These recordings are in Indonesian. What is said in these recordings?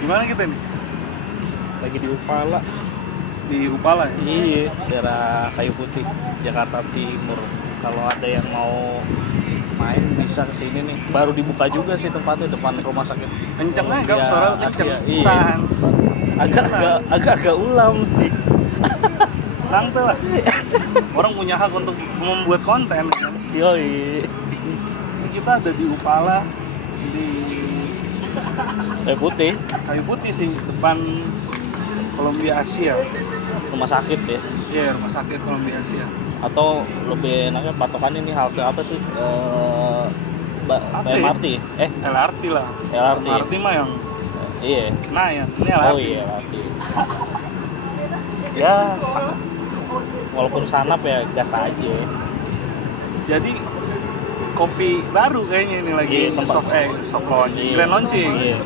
Gimana kita nih? Lagi di Upala. Di Upala ya? Iya, daerah Kayu Putih, Jakarta Timur. Kalau ada yang mau main bisa ke sini nih. Baru dibuka juga sih tempatnya depan rumah sakit. Kenceng aja, Iya, suara kenceng. Asia, iya. Sans. Agak ulam sih. Santai lah. Orang punya hak untuk membuat konten kan. Yoi. Ini kita ada di Upala, di Kayu Putih, Kayu Putih sih, depan Columbia Asia. rumah sakit ya. Iya, rumah sakit Columbia Asia. Atau lebih enaknya patokan ini halte apa sih? Apa ya? MRT. LRT lah. LRT. LRT mah yang Iya. Senayan. Ini LRT. Oh iya, LRT. Ya, walaupun sanap ya gas aja. Jadi kopi baru kayaknya ini lagi Iya, tempat. soft launching, Iya. grand launching. Iya.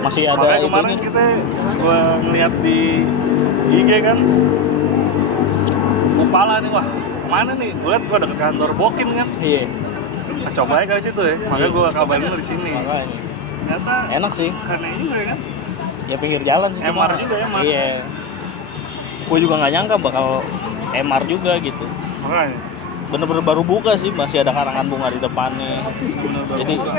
Masih ada Makanya kemarin itunya. kita gua ngeliat di IG kan, Upala nih, wah mana nih? Gua liat gua deket kantor Bokin kan. Iya. Ah, coba aja kali situ ya. Makanya gua kabarin lu di sini. Makanya. Ternyata Enak sih. keren juga ya kan. Ya pinggir jalan sih MR juga, MR. Iya. Gue juga nggak nyangka bakal MR juga gitu. Makanya Bener-bener baru buka sih, masih ada karangan bunga di depannya. bener baru Jadi buka.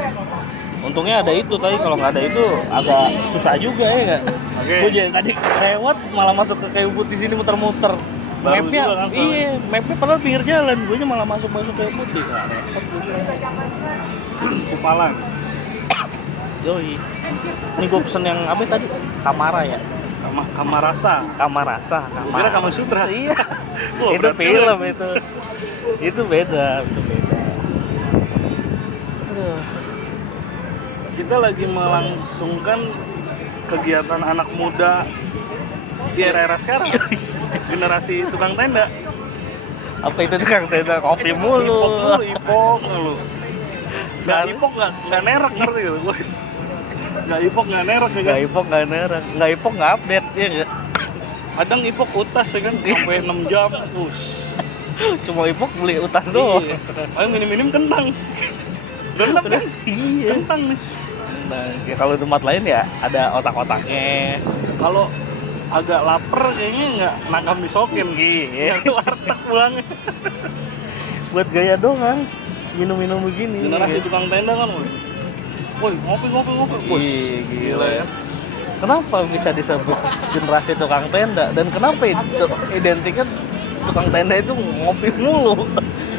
untungnya ada itu, tapi kalau nggak ada itu agak susah juga ya nggak? Oke. Gue jadi tadi lewat malah masuk ke Kayu Putih sini muter-muter. Baru Mapnya, juga kan soalnya. iya, mapnya padahal pinggir jalan, gue malah masuk Kayu Putih. Nah, repot juga. Upala. Yoi. Ini gue pesen yang apa tadi? Kamara ya? Kamarasa. Kamarasa. Gua kira Kama Sutra. Iya. Wah, Itu berat film juga. itu. Itu beda. Aduh. Kita lagi melangsungkan kegiatan anak muda di era-era sekarang. Generasi tukang tenda. Apa itu tukang tenda kopi mulu? Ipok mulu. Nggak ipok nggak nerek, ngerti gitu, guys. Nggak ipok nggak nerek ya kan. Nggak ipok nggak nerang, nggak ipok nggak update ya nggak? Kadang ipok utas ya kan, sampai 6 jam. Cuma ipok beli utas doang. Iya. Ayo minim-minim kentang. Rendam kan? Iya. Kentang nih. Nah, ya kalau di tempat lain ya ada otak-otaknya. Kalau agak lapar kayaknya nggak nakam disokin. Iya. Nyari warteg pulangnya. Buat gaya doang, minum-minum begini. Generasi tukang tenda kan, woi ngopi, bos. Iya, Gila ya. Kenapa bisa disebut generasi tukang tenda dan kenapa itu identiknya tukang tenda itu ngopi mulu?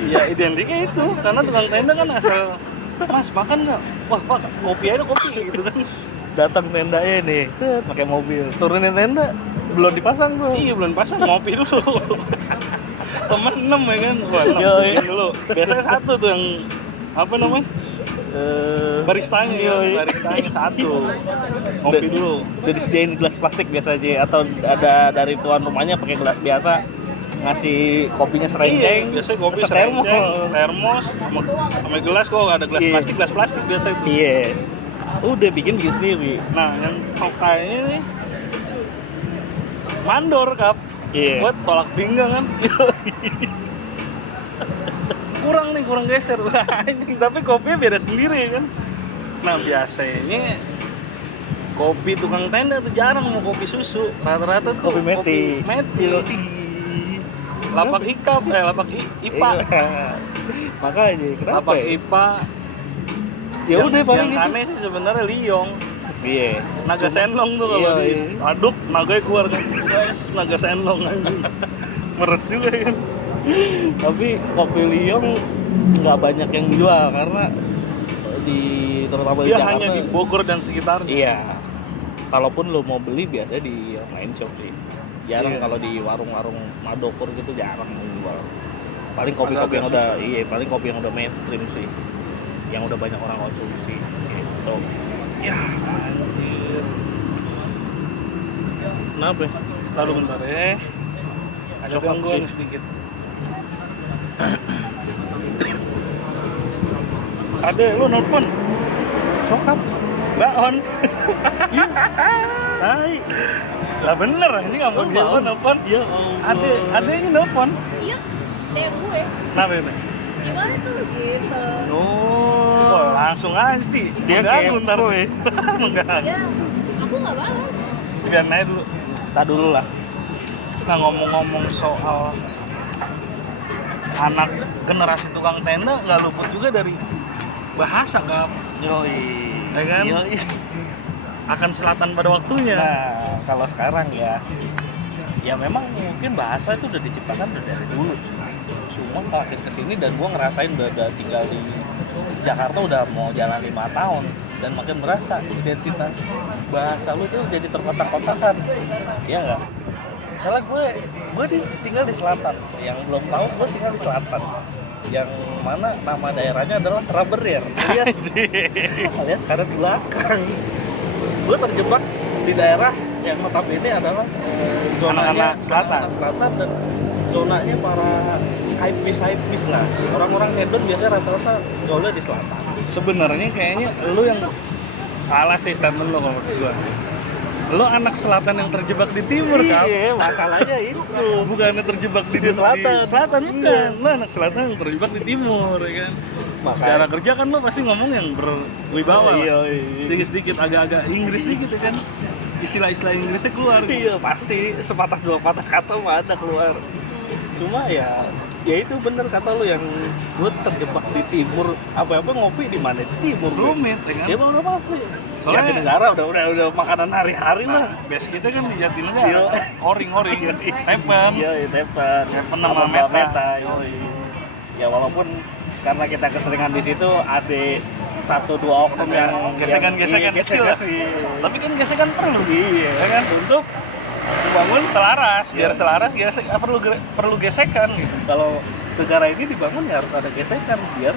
Ya identiknya itu, karena tukang tenda kan asal, mas makan nggak? Wah pak, kopi aja kopi gitu kan. Datang tendanya nih, set, pakai mobil, turunin tenda, belum dipasang tuh. Iya belum pasang, ngopi dulu. Temen 6 ya kan, wah 6 Yo, iya. dulu. Biasanya satu tuh yang apa namanya? Baristanya ya, baristanya satu. Ngopi dulu. Udah disediain gelas plastik biasa aja atau ada dari tuan rumahnya pakai gelas biasa ngasih kopinya serenceng. Iya, biasanya kopi setermos. serenceng, termos, sama gelas kok ada gelas Iya. plastik biasa itu. Iya. Udah bikin sendiri. Nah, yang tokainya nih mandor kap. Iya. Buat tolak pinggang kan. kurang geser. Anjing, tapi kopinya beda sendiri kan. Nah, biasanya kopi tukang tenda tuh jarang mau kopi susu. Rata-rata tuh Kopi meti. Lapak ikap, lapak IPA. Iya. Makanya kenapa? Lapak Ya? IPA. Ya udah paling yang gitu. aneh sih sebenarnya liong. Iya. Naga senlong tuh kalau Iya, diaduk naganya keluar kan. Guys, naga senlong anjing. Meres juga kan. Tapi kopi liong nggak banyak yang dijual karena terutama di Dia Jakarta. hanya di Bogor dan sekitarnya. Iya. Kalaupun lo mau beli biasanya di online shop sih. Jarang Iya. kalau di warung-warung Madokor gitu jarang menjual. Paling kopi-kopi yang Agak-agak udah paling kopi yang udah mainstream sih. Yang udah banyak orang konsumsi gitu. Ya, anjir. Kenapa? Tahu bentar ya. Ada Sokap gangguan sih. sedikit. Ada lu nelfon. Sokap. Mbak On. Hai. Lah bener ini nggak mau dia nelfon. Iya. Ada yang nelfon. Iya, DM gue. Kenapa ini? Gimana tuh gitu? Oh, langsung aja sih. Dia Mengganggu ntar. kepo ya. Mengganggu. Ya, aku nggak balas. Biar naik dulu. Tak dulu lah. Nah ngomong-ngomong soal anak generasi tukang tenda, nggak luput juga dari bahasa Kap. Yoi. Ya kan? Yoi. Akan selatan pada waktunya. Nah, kalau sekarang ya memang mungkin bahasa itu udah diciptakan dari dulu. Cuma makin kesini dan gua ngerasain udah tinggal di Jakarta udah mau jalan 5 tahun dan makin berasa identitas bahasa lu tuh jadi terkotak-kotakan. Iya nggak? Misalnya gue tinggal di selatan, yang belum tahu gue tinggal di selatan, yang mana nama daerahnya adalah Raberir, alias kanan belakang. Gue terjebak di daerah yang notabene adalah zonanya selatan dan zonanya para hypebeast lah. Orang-orang hedon biasanya rata-rata gaulnya di selatan. Sebenarnya kayaknya lu yang salah sih statement lu kalau menurut gua. Lu anak selatan yang terjebak di timur, Kap. Iya, masalahnya itu. Bukannya terjebak di selatan. Di selatan bukan. Lu anak selatan yang terjebak di timur, ya kan. Secara kerja kan lu pasti ngomong yang berwibawa. Iya. Sedikit-sedikit agak-agak Inggris dikit ya kan. Istilah-istilah Inggrisnya keluar. Iya, pasti sepatah dua patah kata mah ada keluar. Cuma ya itu bener kata lu yang gue terjebak di timur, apa ngopi di mana di timur rumit ya kan. Ya bang apa sih? Soalnya Jatinegara udah makanan hari-hari lah. Base kita kan di Jatinegara. Oring-oring, tepen. Iya, tepen sama meta. Ya walaupun karena kita keseringan di situ ada 1-2 oknum yang gesekan-gesekan kecil lah. Tapi kan gesekan perlu. Iya ya kan? Untuk dibangun selaras, biar selaras perlu gesekan gitu. Kalau negara ini dibangun ya harus ada gesekan biar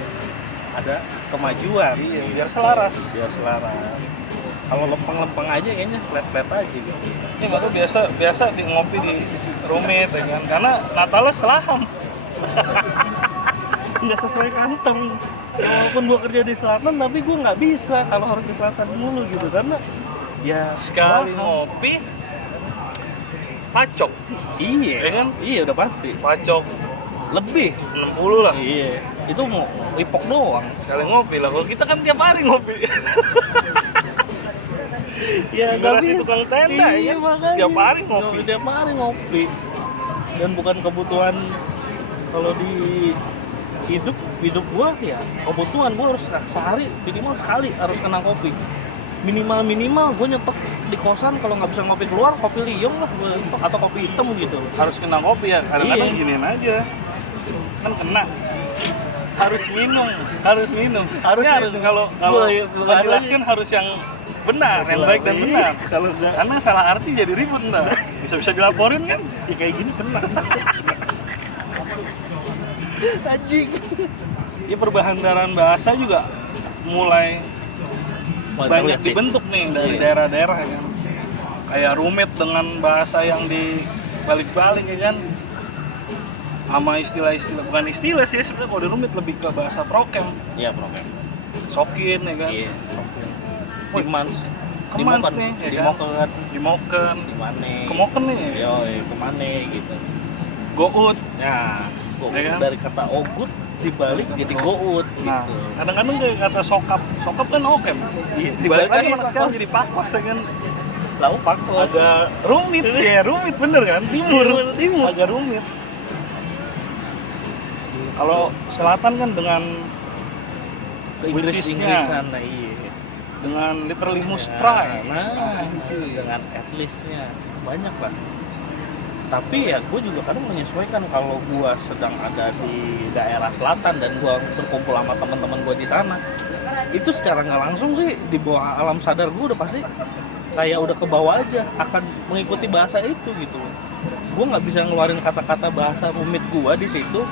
ada kemajuan. Iya, biar selaras. Kalau lempeng-lempeng aja kayaknya flat-flat aja gitu. Ini baru biasa di ngopi di rumit ya kan. Karena Natalnya selaham. Nggak sesuai kantong. Ya, walaupun gua kerja di selatan tapi gua nggak bisa kalau harus di selatan mulu gitu karena ya sekali ngopi pacok. Iya ya kan? Iya udah pasti. Pacok Lebih 60 lah. Iya. Itu mau ipok doang. Sekali ngopi lah. Kalau kita kan tiap hari ngopi. Ya generasi tukang tenda iya, ya. Makanya. Tiap hari ngopi. Tiap hari ngopi. Dan bukan kebutuhan kalau di hidup gua ya kebutuhan gua harus sehari minimal sekali harus kena kopi. Minimal gue nyetok di kosan kalau nggak bisa ngopi keluar kopi liung lah gue nyetok atau kopi hitam gitu. Harus kena kopi ya. Kadang-kadang Iya. giniin aja. Kan kena. Harus minum. Harus kalau menjelaskan harus yang benar, yang baik dan benar. Kalau enggak Karena salah arti jadi ribut ntar. Bisa dilaporin kan? ya kayak gini kena. Anjing. Ya perbahandaran bahasa juga mulai banyak dibentuk nih dari daerah-daerah ya kan. Kayak rumit dengan bahasa yang dibalik-balik ya kan. Sama istilah-istilah, bukan istilah sih sebenarnya kalau di rumit lebih ke bahasa prokem. Iya, prokem. Sokin ya kan. Iya, prokem. Dimans. Kemans nih, ya kan? Dimoken. Dimane. Kemoken nih. Yo, kemana gitu. Gout. Ya, Ya kan? dari kata ogut dibalik jadi gout Nah, gitu. kadang-kadang kayak kata sokap kan okem. Iya, Dibalik lagi lagi mana sekarang jadi pakos ya kan. Lalu pakos. Agak rumit ya, rumit bener kan? Timur. Agak rumit. Kalau selatan kan dengan Inggrisan, nah iya. dengan literally must try. Nah, dengan at least-nya banyak lah. Tapi ya gue juga kadang menyesuaikan kalau gue sedang ada di daerah selatan dan gue berkumpul sama teman-teman gue di sana. Itu secara nggak langsung sih di bawah alam sadar gue udah pasti kayak udah ke bawah aja akan mengikuti bahasa itu gitu. Gue nggak bisa ngeluarin kata-kata bahasa rumit gue di situ.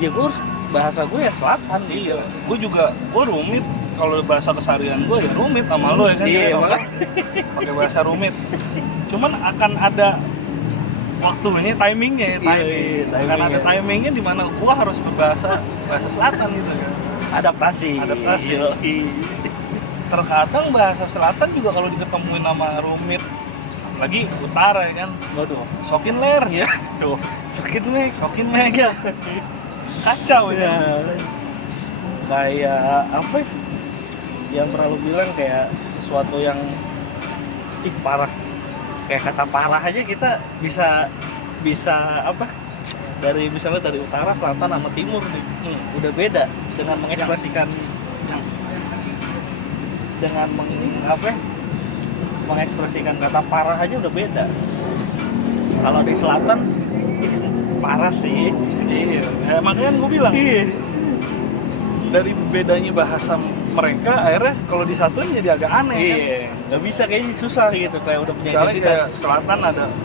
Ya gue harus bahasa gue ya selatan gitu. Gue rumit kalau bahasa keseharian gue ya rumit sama lo ya kan. Iya, pakai bahasa rumit. Cuman akan ada waktunya, timingnya. Akan ada timingnya di mana gue harus berbahasa selatan gitu ya. Adaptasi. Terkadang bahasa selatan juga kalau diketemuin sama rumit lagi utara ya kan. Waduh, Sokin ler ya. sakit Sokin meg. Kacau ya. Kayak apa ya? Yang pernah lu bilang kayak sesuatu yang Ih parah. Kayak kata parah aja kita bisa apa? Misalnya dari utara, selatan sama timur nih. Udah beda dengan mengekspresikan dengan mengekspresikan kata parah aja udah beda. Kalau di selatan parah sih. Iya, makanya gue bilang Iya. dari bedanya bahasa mereka akhirnya kalau disatuin jadi agak aneh kan? Iya, nggak bisa kayaknya susah gitu kayak udah punya Misalnya identitas. kayak selatan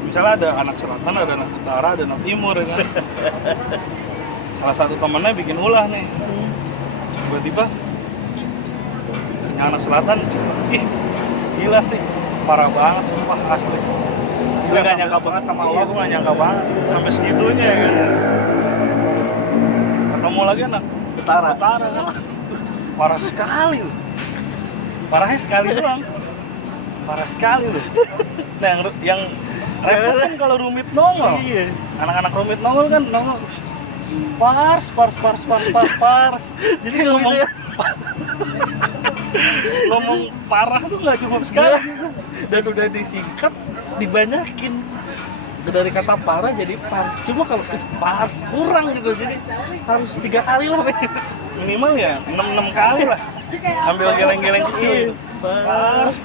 misalnya ada anak selatan, ada anak utara, ada anak timur ya kan. Salah satu temennya bikin ulah nih, tiba-tiba yang anak selatan, ih gila sih, parah banget sumpah asli. Gue gak nyangka banget sama Allah, gue gak nyangka banget sampai segitunya ya kan. Ketemu lagi anak utara kan, parah sekali loh. Parahnya sekali doang, parah sekali loh. Nah yang repot kan kalau rumit nongol. Iya. Anak-anak rumit nongol kan nongol pars. Jadi ngomong parah tuh nggak cukup sekali. Dan udah disingkat dibanyakin. Udah dari kata parah jadi pars. Cuma kalau pars kurang gitu, jadi harus 3 kali lah. Minimal ya 6 kali lah. Ambil geleng-geleng kecil. Pars.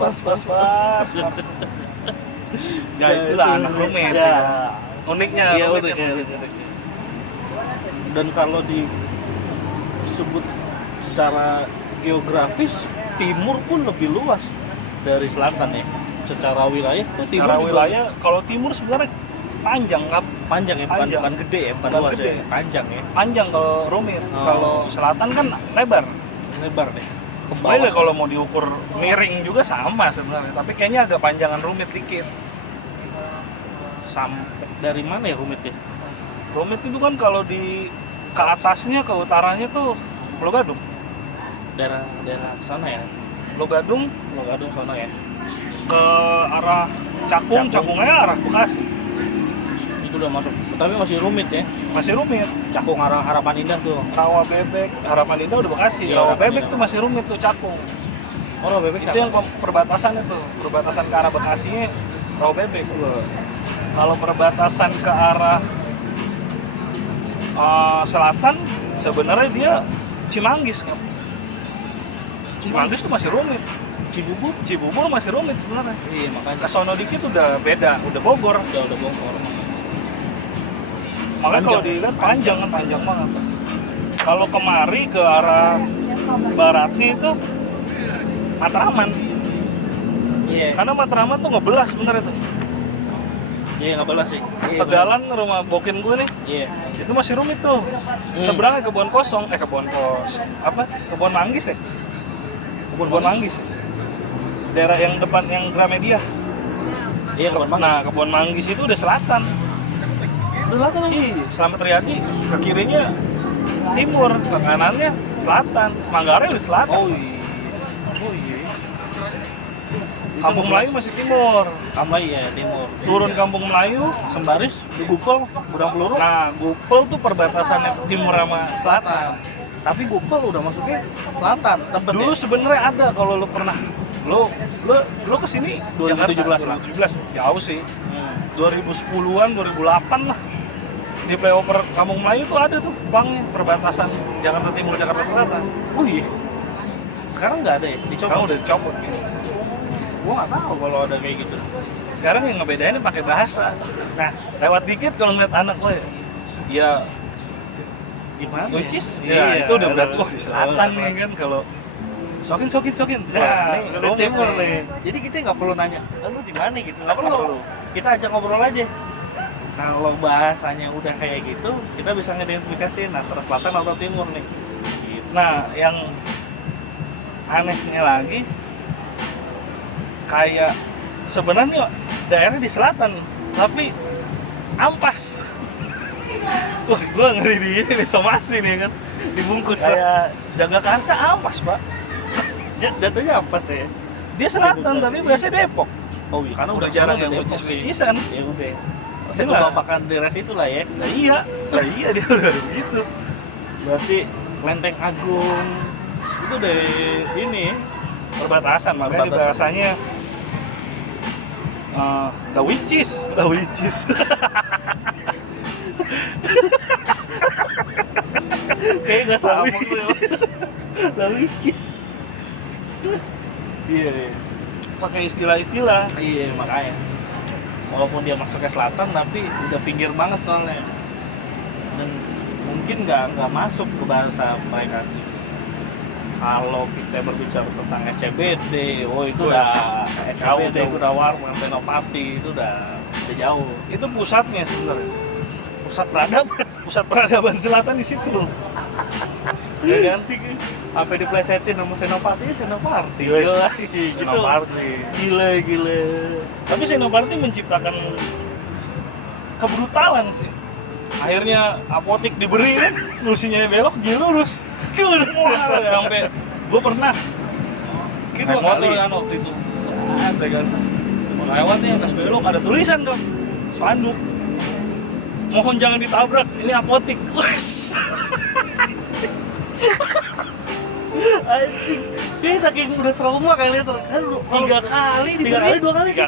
Ya itulah anak rumit. Ya. Uniknya. Iya, rumit ya. unik. Dan kalau disebut secara geografis, timur pun lebih luas dari selatan ya. Secara wilayah tuh timur Secara juga wilayah, kalau timur sebenarnya panjang kan? panjang ya, bukan gede ya, bukan luas gede. ya, panjang ya. Panjang kalau rumit. Oh. Kalau selatan kan lebar. Lebar deh. Ke Sebenarnya bawah kalau mau diukur miring juga sama sebenarnya, tapi kayaknya agak panjangan rumit dikit. sampai dari mana ya rumitnya? Rumit itu kan kalau ke atasnya, ke utaranya tuh Pulau Gadung. Daerah sana ya. Pulau Gadung Logadung sana ya. ke arah Cakung, Cakungnya arah Bekasi. Itu udah masuk. Tapi masih rumit ya. Masih rumit. Cakung arah Harapan Indah tuh. Rawa Bebek, Harapan Indah udah Bekasi. Iya, Rawa Harapan Bebek Indah. tuh masih rumit tuh Cakung. Oh, Bebek Itu yang perbatasan itu, perbatasan ke arah Bekasinya Rawa Bebek. Kalau perbatasan ke arah selatan sebenarnya dia Cimanggis kan. Cimanggis tuh masih rumit. Cibubur masih rumit sebenarnya. Iya, makanya Ke sono dikit udah beda, udah Bogor. udah Bogor. Makanya kalau Panjang. dilihat panjang banget. Kalau kemari ke arah baratnya itu Matraman. Iya. Karena Matraman tuh ngebelah sebenarnya tuh. Iya, nggak belas sih. Tegalan rumah bokin gue nih, Iya. itu masih rumit tuh. Seberangnya kebun manggis ya? Kebun manggis. Daerah yang depan yang Gramedia. Iya, kebun manggis. Nah, kebun manggis itu udah selatan. Udah selatan lagi. Iya, Slamet Riyadi ke kirinya timur, ke kanannya selatan. Manggarai udah selatan. Oh iya. Kampung Melayu masih timur. Kamai ya, timur. Turun Kampung Melayu, Sembaris, di Gupel, Gudang Peluru. nah Gupel tuh perbatasannya timur sama selatan. Tapi Gupel udah masuknya selatan. Tempat Dulu sebenarnya ada kalau lu pernah lu kesini 2017 2017 jauh sih. 2010-an 2008 lah. Di flyover Kampung Melayu tuh ada tuh banknya perbatasan Jakarta Timur Jakarta Selatan. Oh iya. Sekarang nggak ada ya? Sekarang udah dicopot gitu. Gua nggak tahu kalau ada kayak gitu. Sekarang yang ngebedainnya pakai bahasa. Nah, lewat dikit kalau ngeliat anak lo ya Gimana? which is Iya. ya itu udah berarti wah di selatan nih kan kalau sokin. Nah, Nih, dari rumit timur nih. Jadi kita nggak perlu nanya, lu di mana gitu. Nggak perlu. Kita ajak ngobrol aja. Kalau bahasanya udah kayak gitu, kita bisa ngidentifikasiin antara selatan atau timur nih. Gitu. Nah, yang anehnya lagi kayak sebenarnya daerah di selatan tapi ampas. Wah, gua ngeri di ini somasi nih kan. Dibungkus Kayak Jagakarsa ampas, Pak. Jatuhnya apa sih? Dia selatan tapi biasanya Depok. Oh iya, karena Udah udah jarang sana yang Depok sih. wujis-wujisan. Ya udah. Iya. Saya kebapakan daerah situ lah ya. Nah iya dia udah gitu. Berarti Lenteng Agung itu dari ini Perbatasan makanya Perbatasan. bahasanya The Witches. Kayaknya nggak sama gue. Lawicin. Iya. Pakai istilah-istilah. Iya makanya. Walaupun dia masuk ke selatan tapi udah pinggir banget soalnya. Dan mungkin nggak masuk ke bahasa mereka sih. Kalau kita berbicara tentang SCBD, itu udah SCBD, itu udah Warman, Senopati, itu udah jauh. Itu pusatnya sebenarnya. Pusat peradaban. Pusat peradaban selatan di situ. Udah ganti sampai diplesetin sama Senopati. Senopati. Gila. Tapi Senopati menciptakan kebrutalan sih. Akhirnya apotik diberi kan, lusinya belok dia lurus. Wah, sampai gue pernah naik motor kan waktu itu. Santai kan. Lewatnya pas belok ada tulisan kan, spanduk. Mohon jangan ditabrak, ini apotik. Wes. Anjing, dia saking udah trauma kali ya. Tiga kali diberi. Dua kali sih?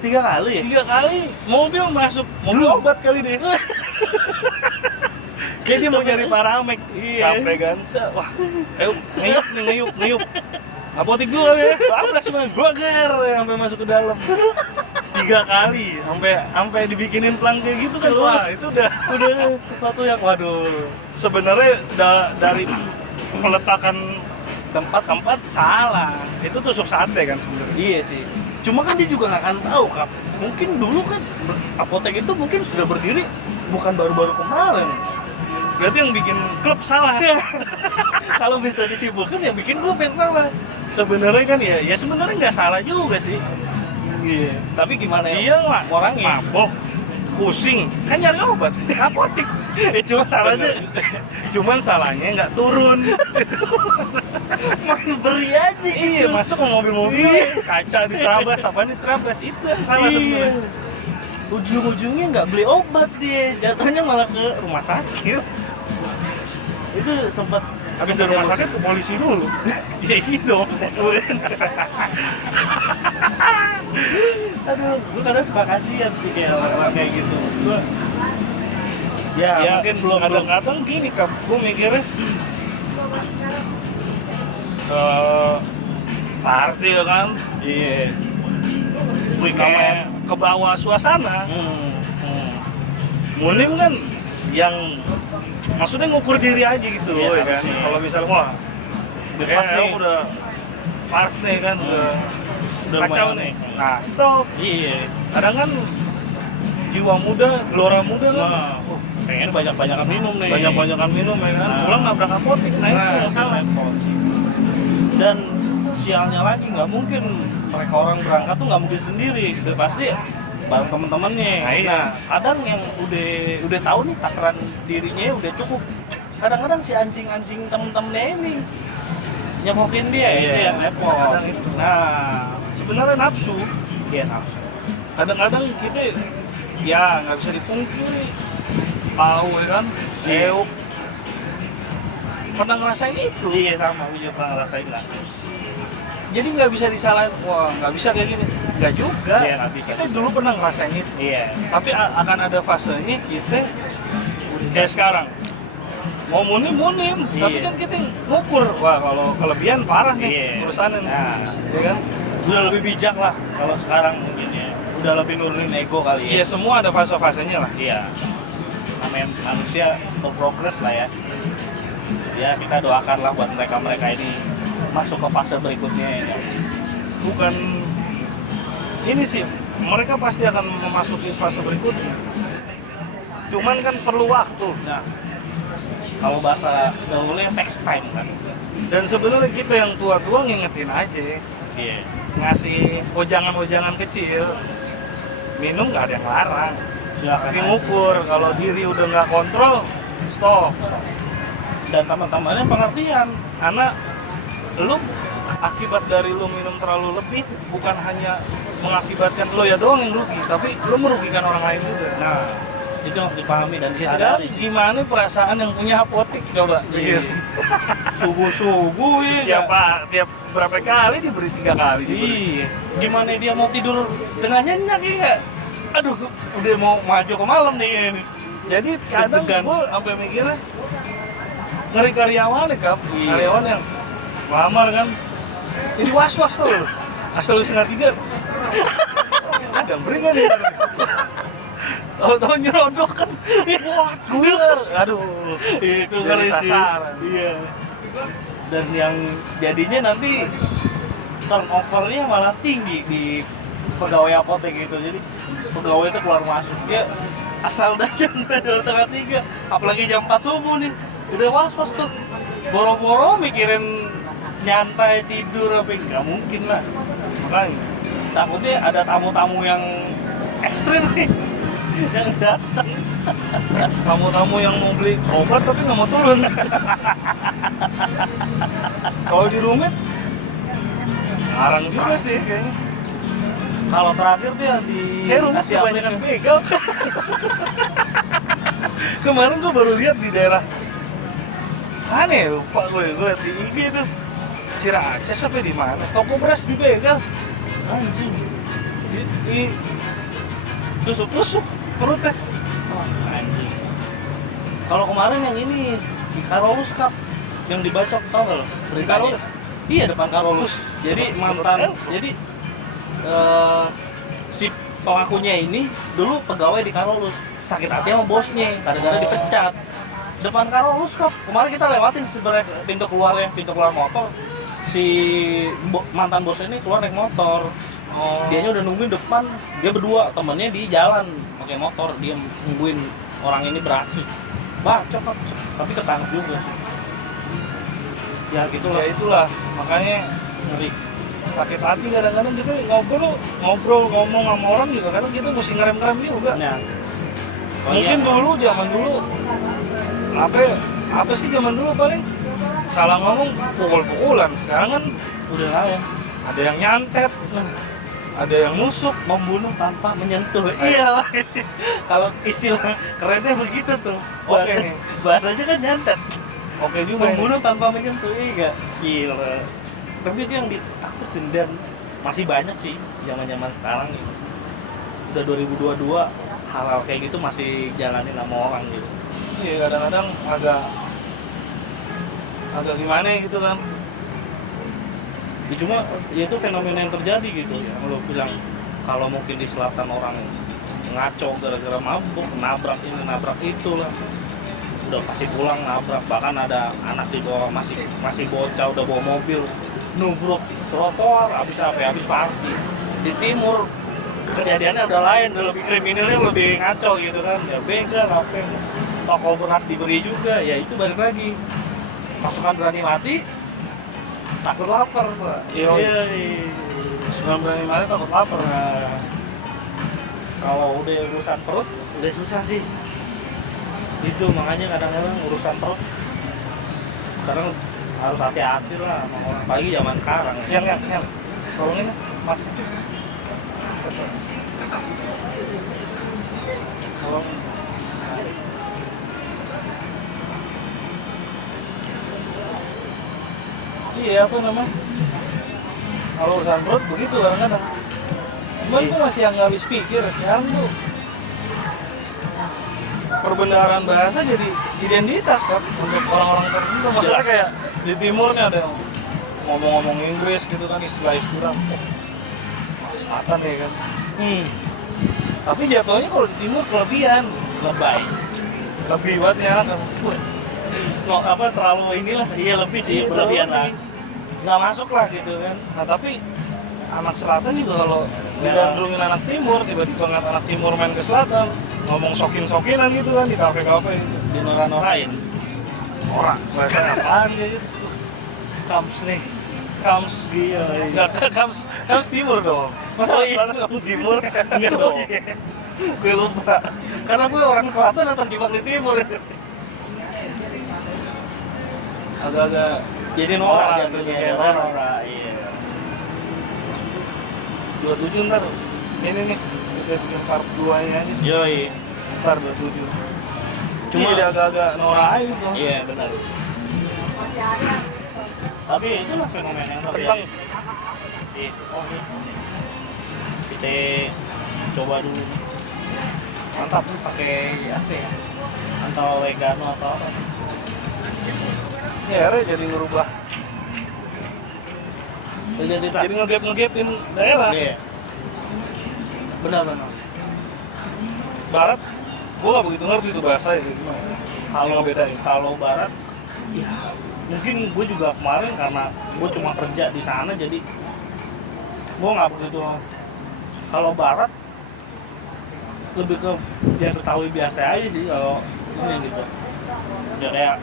Tiga kali ya? 3 kali. Mobil masuk, mobil obat kali deh. Kayak dia mau nyari paramek. Iya. Sampai kan, wah, ngeyup. Apotik gue kali ya, abrak semua, gue ger sampai masuk ke dalam. 3 kali, sampai dibikinin pelang kayak gitu kan. Wah, itu udah sesuatu yang waduh. Sebenarnya dari peletakan tempat salah. Itu tusuk sate kan sebenarnya. Iya sih. Cuma kan dia juga nggak akan tahu Kap. Mungkin dulu kan apotek itu mungkin sudah berdiri bukan baru-baru kemarin. Berarti yang bikin klub salah. Kalau bisa disimpulkan yang bikin klub yang salah. Sebenarnya kan ya sebenarnya nggak salah juga sih. Iya. Tapi gimana ya? Iya lah, orangnya mabok, pusing, kan nyari obat, apotik. Cuman salahnya nggak turun. Main beri aja gitu. Iya, masuk ke mobil-mobil, kaca diterabas, apa diterabas, itu yang salah sebenarnya. Ujung-ujungnya nggak beli obat dia, jatuhnya malah ke rumah sakit. Itu sempat Habis dari rumah sakit ke polisi dulu. Ya gitu. Aduh, gue kadang suka kasihan sih kayak orang-orang kayak gitu. Ya, mungkin belum kadang-kadang gini Kak, gue mikirnya party kan. Iya. Kayak ke bawah suasana. Munim kan yang maksudnya ngukur diri aja gitu ya kan. Kalau misalnya wah udah pas nih kan, udah kacau nih. Nah, stop. Iya. Kadang kan jiwa muda, gelora muda kan. Pengen banyak-banyakan minum nih. Banyak-banyakan minum ya kan. Pulang nabrak apotik, nah itu yang salah. Dan sialnya lagi nggak mungkin mereka orang berangkat tuh nggak mungkin sendiri, udah pasti bareng temen-temennya. Nah, kadang yang udah tahu nih takaran dirinya udah cukup. Kadang-kadang si anjing-anjing temen-temennya ini nyemokin dia, itu yang repot. Nah, sebenarnya nafsu. Iya nafsu. Kadang-kadang kita ya nggak bisa dipungkiri, tahu ya kan, euk. Pernah ngerasain itu? Iya sama, gue juga pernah ngerasain lah. Jadi nggak bisa disalahin, wah nggak bisa kayak gini. Nggak juga. Iya, nggak bisa. Kita dulu pernah ngerasain itu. Iya. Tapi akan ada fasenya kita kayak sekarang. Mau munim, Iya. tapi kan kita ngukur, wah kalau kelebihan parah nih urusannya. Nah, Ya kan? udah lebih bijak lah kalau sekarang mungkin ya. Udah lebih nurunin ego kali ya. Iya, semua ada fase-fasenya lah. Iya. Namanya manusia berprogres lah ya. Ya kita doakanlah buat mereka-mereka ini masuk ke fase berikutnya ya. Bukan ini sih, mereka pasti akan memasuki fase berikutnya. Cuman kan perlu waktu. Nah, kalau bahasa gaulnya text time kan. Dan sebenarnya kita yang tua-tua ngingetin aja, Iya. ngasih ojangan-ojangan kecil. Minum nggak ada yang larang. Silakan Tapi aja. ngukur, kalau diri udah nggak kontrol, stop. Dan teman-temannya pengertian. Karena lu akibat dari lu minum terlalu lebih bukan hanya mengakibatkan lu ya doang yang rugi, tapi lu merugikan orang lain juga. Nah, Itu yang harus dipahami dan Ya sekarang disadari sih. gimana perasaan yang punya apotek coba? Iya. Subuh-subuh ya. Tiap pak, tiap berapa kali diberi 3 kali. Iya. Gimana dia mau tidur dengan nyenyak ya? Aduh, udah mau maju ke malam nih ini. Jadi kadang Deg-degan. gue sampai mikirnya ngeri karyawan kap, Iya. karyawan yang lamar kan, ini was-was tuh, asal 2:30. Ada beri nggak nih? Tahu-tahu nyerodok kan, wah gue, aduh, Itu jadi ngeri sih. sasaran. Iya. Dan yang jadinya nanti turnovernya malah tinggi di pegawai apotek gitu. Jadi pegawai itu keluar masuk dia asal jam 2:30, apalagi jam 4 subuh nih udah was-was tuh, boro-boro mikirin nyantai tidur apa nggak mungkin lah. Makanya, Takutnya ada tamu-tamu yang ekstrim nih yang datang. tamu-tamu yang mau beli obat tapi nggak mau turun. Kalau di rumit, larang juga sih kayaknya. Kalau terakhir tuh yang di Kayak rumit Asia kebanyakan Afrika. begal. Kemarin gue baru lihat di daerah aneh lupa gue lihat di IG tuh Ciracas sampai di mana toko beras dibegal Anjing. di tusuk-tusuk perutnya. Oh, anjing. Kalau kemarin yang ini di Karolus Cup yang dibacok, tau gak lo? Beritanya? Karolus? Iya, depan Karolus. Jadi mantan, jadi si pelakunya ini dulu pegawai di Karolus, sakit hati sama bosnya, gara-gara dipecat. Depan Karolus Cup, kemarin kita lewatin sebenarnya pintu keluar motor. Si mantan bosnya ini keluar naik motor. Dianya udah nungguin depan, dia berdua, temennya di jalan pakai motor, dia nungguin orang ini beraksi. Bacok, tapi ketangkep juga sih. Ya gitu lah, Ya itulah makanya ngeri. sakit hati kadang-kadang kita ngobrol ngomong sama orang juga kadang kita mesti ngerem-ngerem juga. Nah, Mungkin dulu zaman dulu apa sih zaman dulu paling salah ngomong pukul-pukulan. Sekarang kan udah lah ya, ada yang nyantet, ada yang nusuk. membunuh tanpa menyentuh. Iya, kalau istilah kerennya begitu tuh. Oke nih. Bahasanya kan nyantet. Oke juga ini. Membunuh tanpa menyentuh, iya. Gila. Tapi itu yang ditakutin dan masih banyak sih zaman-zaman sekarang gitu. Udah 2022 hal-hal kayak gitu masih jalanin sama orang gitu. Iya kadang-kadang agak gimana gitu kan. Ya, cuma ya itu fenomena yang terjadi gitu. Yang lo bilang kalau mungkin di selatan orang ngaco gara-gara mabuk, nabrak ini nabrak itu lah, udah pasti pulang nabrak. Bahkan ada anak di bawah masih bocah udah bawa mobil nubruk trotoar habis party. Di timur kejadiannya udah lain, udah lebih kriminalnya lebih ngaco gitu kan. Ya begal apa, toko beras diberi juga, ya itu balik lagi pasukan berani mati takut lapar, Pak. Iya. Sebelum berani mati takut lapar. Nah, kalau udah urusan perut udah susah sih. Itu makanya kadang-kadang urusan perut sekarang harus hati-hati lah sama orang, apalagi zaman sekarang. Yang tolongin mas itu. Tolong. Iya apa namanya? Kalau urusan perut begitu kadang-kadang. Cuman itu masih yang nggak habis pikir sekarang tuh. Perbendaharaan bahasa jadi identitas kan untuk orang-orang tertentu. Maksudnya kayak di timurnya ada yang ngomong-ngomong Inggris gitu kan, istilah-istilah. Selatan ya kan. Tapi jatuhnya kalau di timur kelebihan, Lebay. lebih buatnya kan. Nggak apa terlalu inilah, iya lebih sih, Iya, berlebihan terlalu lah. Nggak masuk lah gitu kan. Nah tapi anak selatan juga kalau digandrungin anak timur, tiba-tiba ngeliat anak timur main ke selatan, ngomong sokin-sokinan gitu kan di kafe-kafe gitu. Di noran-norain. Orang, bahasanya apaan dia gitu. Kams nih. Kams, Iya. enggak Kams timur dong. Masa Oh, iya. selatan kamu timur? Enggak dong. Gue lupa. Karena gue orang selatan yang terjebak di timur. Agak-agak Jadi norak Norak, jatuhnya. kayak Norak. Iya. 27 ntar. Ini nih, kita bikin part 2 nya aja. Yoi. Ntar 27. Cuma Jadi agak-agak norak aja tuh. iya benar. Tapi itulah fenomena yang Tentang terjadi. Kita coba dulu mantap. pakai apa ya? Atau oregano atau apa? Ya, akhirnya jadi ngerubah. Jadi ngegap-ngegapin daerah. Iya. Benar-benar. Barat, gua nggak begitu ngerti itu bahasa itu gimana. Kalau bedain. kalau barat, ya mungkin gue juga kemarin karena gue cuma kerja di sana jadi gue nggak begitu. Kalau barat lebih ke dia Betawi biasa aja sih kalau ini gitu. Ya kayak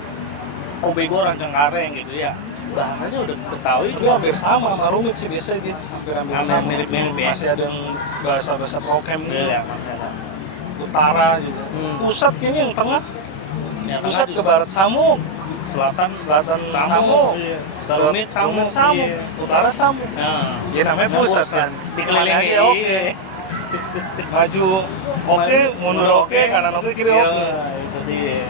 Obego Rancangkareng gitu ya. Bahasanya udah Betawi Itu juga hampir sama rumit sih biasanya gitu. Hampir Hampir sama. mirip-mirip ya. Masih ada yang bahasa-bahasa prokem gitu. ya, Utara gitu. Pusat kayaknya yang tengah. ya, Pusat ke barat Samuk, selatan selatan Samuk, iya. ke Rumit Rumit Samuk, iya. utara Samuk. Nah, Ya namanya pusat kan. dikelilingi Kemana aja oke. Maju oke, mundur oke, kanan oke, kiri Iya, oke. itu dia.